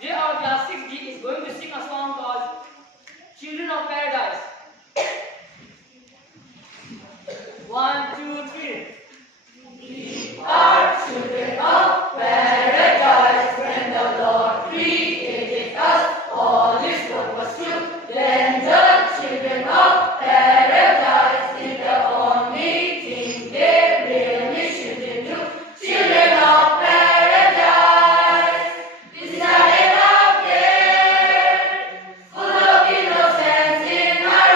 Today our class 6D is going to sing a song called Children of Paradise. One, two, three. We are children of paradise. When the Lord created us, all His work was true. Then the children of paradise did the only thing they really should do. Children of paradise, this is our day of day, full of innocence in our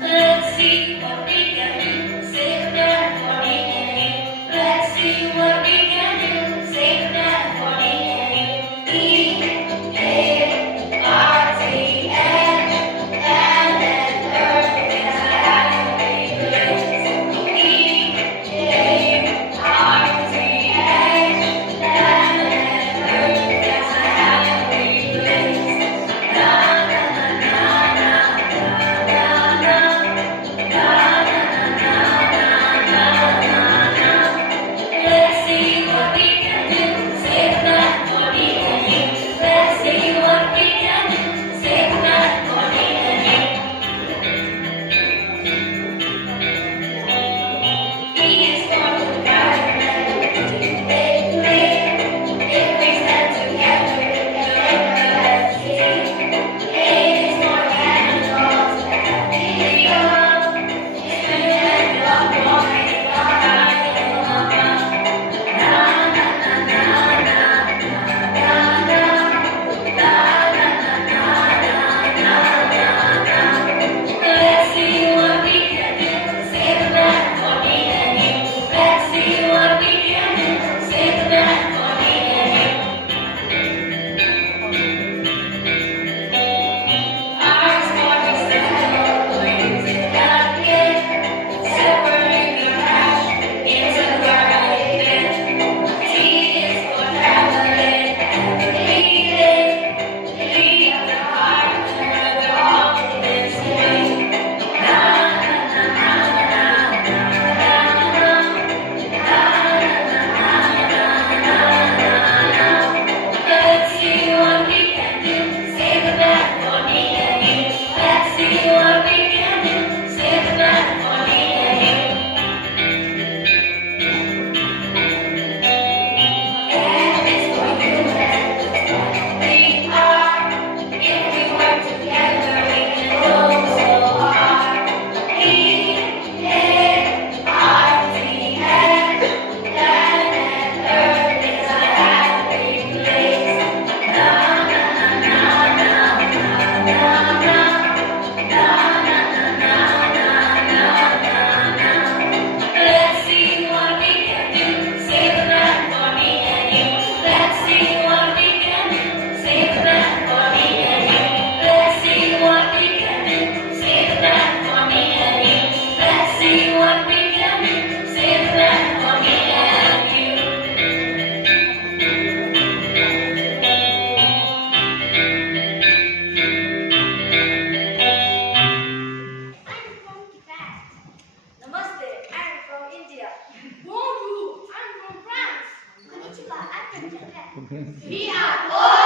Let's see what we can do. Save that for me and you. Let's see what we can do. Save that for me and you. E-A-R-T-S. Land and earth is a happy place. E-A-R-T-S. Land and earth is a happy place. Na na na na na na Let's see what we can do. Save that for me and you. Let's see what we can do. Save that for me and you. E is for the environment. If we stand together, we can make the best team. A is for the animals. Let's see what we can do. Save that for me and you. Let's see what we can do. Save that for me and you. R is for the celebrating again. Separate the trash into right bin. T is for traveling and leading. Leave the heart where the heart is swing. Let's see what we can do. Save that for me and you. Let's see what we can do. Save that for me and you. M is for human. We are. If we work together, we can go so far. E-A-R-T-S. Land and earth is a happy place. Na na na na na na na Let's see what we can do. Save that for me and you. Let's see what we can do. Save that for me and you. Let's see what we can do. Save that for me and you. Let's see what we can do. Save that for me and you. I'm from Tibet. Namaste, I'm from India. Bonjour, I'm from France. Konnichiwa, I'm from Japan. We are all